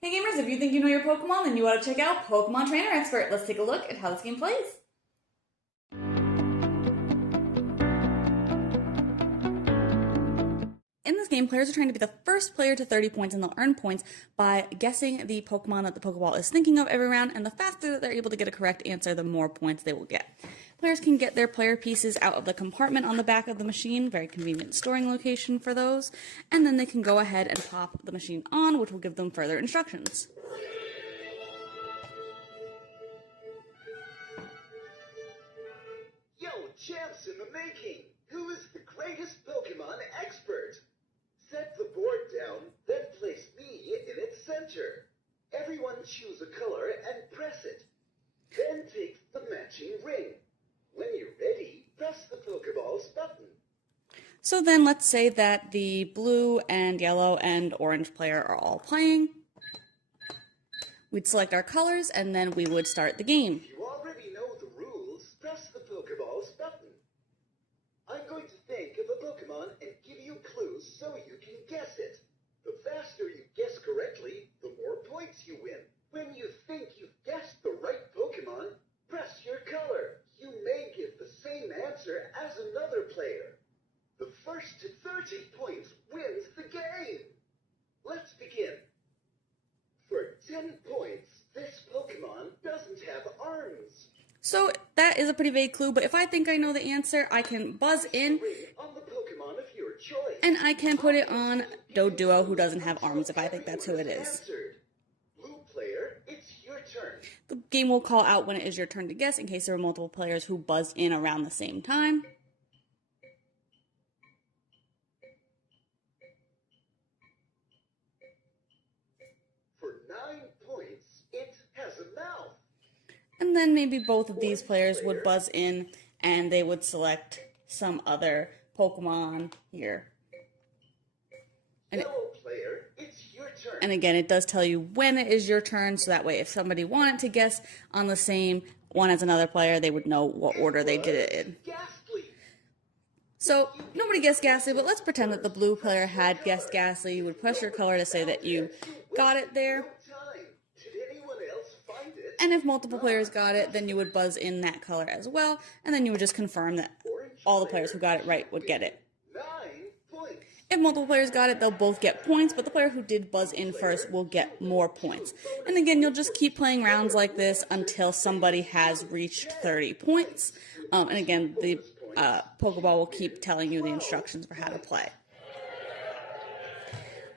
Hey gamers, if you think you know your Pokemon, then you ought to check out Pokemon Trainer Expert. Let's take a look at how this game plays. In this game, players are trying to be the first player to 30 points, and they'll earn points by guessing the Pokemon that the Pokeball is thinking of every round, and the faster that they're able to get a correct answer, the more points they will get. Players can get their player pieces out of the compartment on the back of the machine, very convenient storing location for those, and then they can go ahead and pop the machine on, which will give them further instructions. Yo, champs in the making! Who is the greatest Pokemon expert? Set the board down, then place me in its center. Everyone choose a color and press it. Then take the matching ring. When you're ready, press the Pokeball's button. So then let's say that the blue and yellow and orange player are all playing. We'd select our colors and then we would start the game. If you already know the rules, press the Pokeball's button. I'm going to think of a Pokemon and give you clues so you can guess it. The faster you guess correctly, the more points you win. When you think you've guessed the right Pokemon, press your color. You may give the same answer as another player. The first to 30 points wins the game. Let's begin. For 10 points, this Pokemon doesn't have arms. So that is a pretty vague clue, but if I think I know the answer, I can buzz in On the Pokemon of your choice. and I can put it on Doduo, who doesn't have arms, if I think that's who it is. Answered. Blue player, it's your turn. The game will call out when it is your turn to guess in case there are multiple players who buzzed in around the same time. For 9 points, it has a mouth. And then maybe both of these players would buzz in and they would select some other Pokemon here. And Yellow player, it's your turn. And again, it does tell you when it is your turn, so that way if somebody wanted to guess on the same one as another player, they would know what order they did it in. Ghastly. So, nobody guessed Ghastly, but let's pretend that the blue player had guessed Ghastly. You would press your color to say that you got it there. No time. Did anyone else find it? And if multiple players got it, then you would buzz in that color as well, and then you would just confirm that all the players who got it right would get it. 9 points. If multiple players got it, they'll both get points, but the player who did buzz in first will get more points. And again, you'll just keep playing rounds like this until somebody has reached 30 points. And again, the Pokeball will keep telling you the instructions for how to play.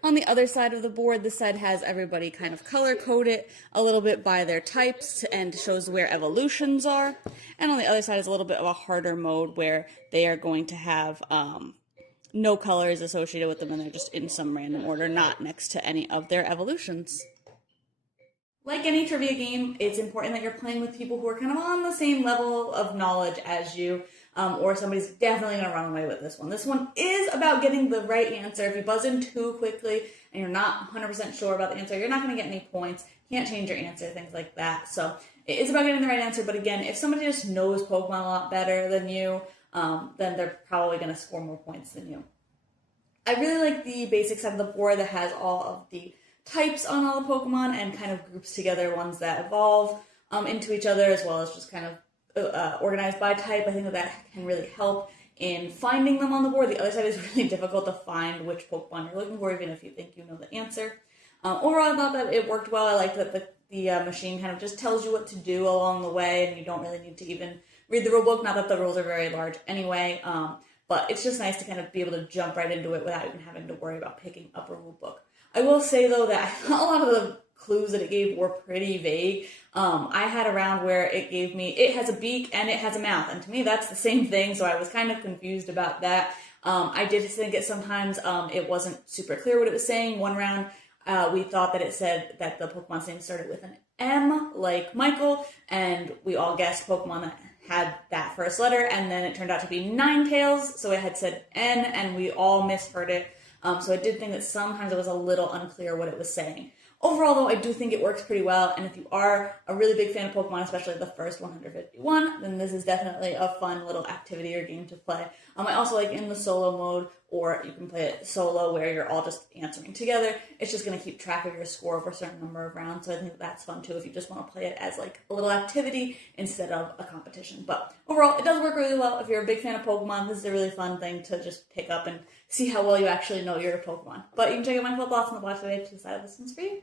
On the other side of the board, this side has everybody kind of color-coded a little bit by their types and shows where evolutions are. And on the other side is a little bit of a harder mode where they are going to have no colors associated with them and they're just in some random order, not next to any of their evolutions. Like any trivia game, it's important that you're playing with people who are kind of on the same level of knowledge as you, or somebody's definitely going to run away with this one. This one is about getting the right answer. If you buzz in too quickly and you're not 100% sure about the answer, you're not going to get any points. Can't change your answer, things like that. So it is about getting the right answer, but again, if somebody just knows Pokemon a lot better than you, then they're probably going to score more points than you. I really like the basic side of the board that has all of the types on all the Pokemon and kind of groups together ones that evolve into each other, as well as just kind of organized by type. I think that can really help in finding them on the board. The other side is really difficult to find which Pokemon you're looking for, even if you think you know the answer. Overall, I thought that it worked well. I liked that the machine kind of just tells you what to do along the way, and you don't really need to even read the rulebook. Not that the rules are very large anyway, but it's just nice to kind of be able to jump right into it without even having to worry about picking up a rulebook. I will say, though, that a lot of the clues that it gave were pretty vague. I had a round where it gave me, it has a beak and it has a mouth, and to me that's the same thing, so I was kind of confused about that. I did think it sometimes it wasn't super clear what it was saying. One round, we thought that it said that the Pokemon's name started with an M, like Michael, and we all guessed Pokemon that had that first letter, and then it turned out to be Ninetales, so it had said N, and we all misheard it. So I did think that sometimes it was a little unclear what it was saying. Overall, though, I do think it works pretty well, and if you are a really big fan of Pokemon, especially the first 151, then this is definitely a fun little activity or game to play. I also like in the solo mode or you can play it solo where you're all just answering together. It's just going to keep track of your score over a certain number of rounds. So I think that's fun too if you just want to play it as like a little activity instead of a competition. But overall, it does work really well. If you're a big fan of Pokemon, this is a really fun thing to just pick up and see how well you actually know your Pokemon. But you can check out my full thoughts on the blog today to decide if this one's for you.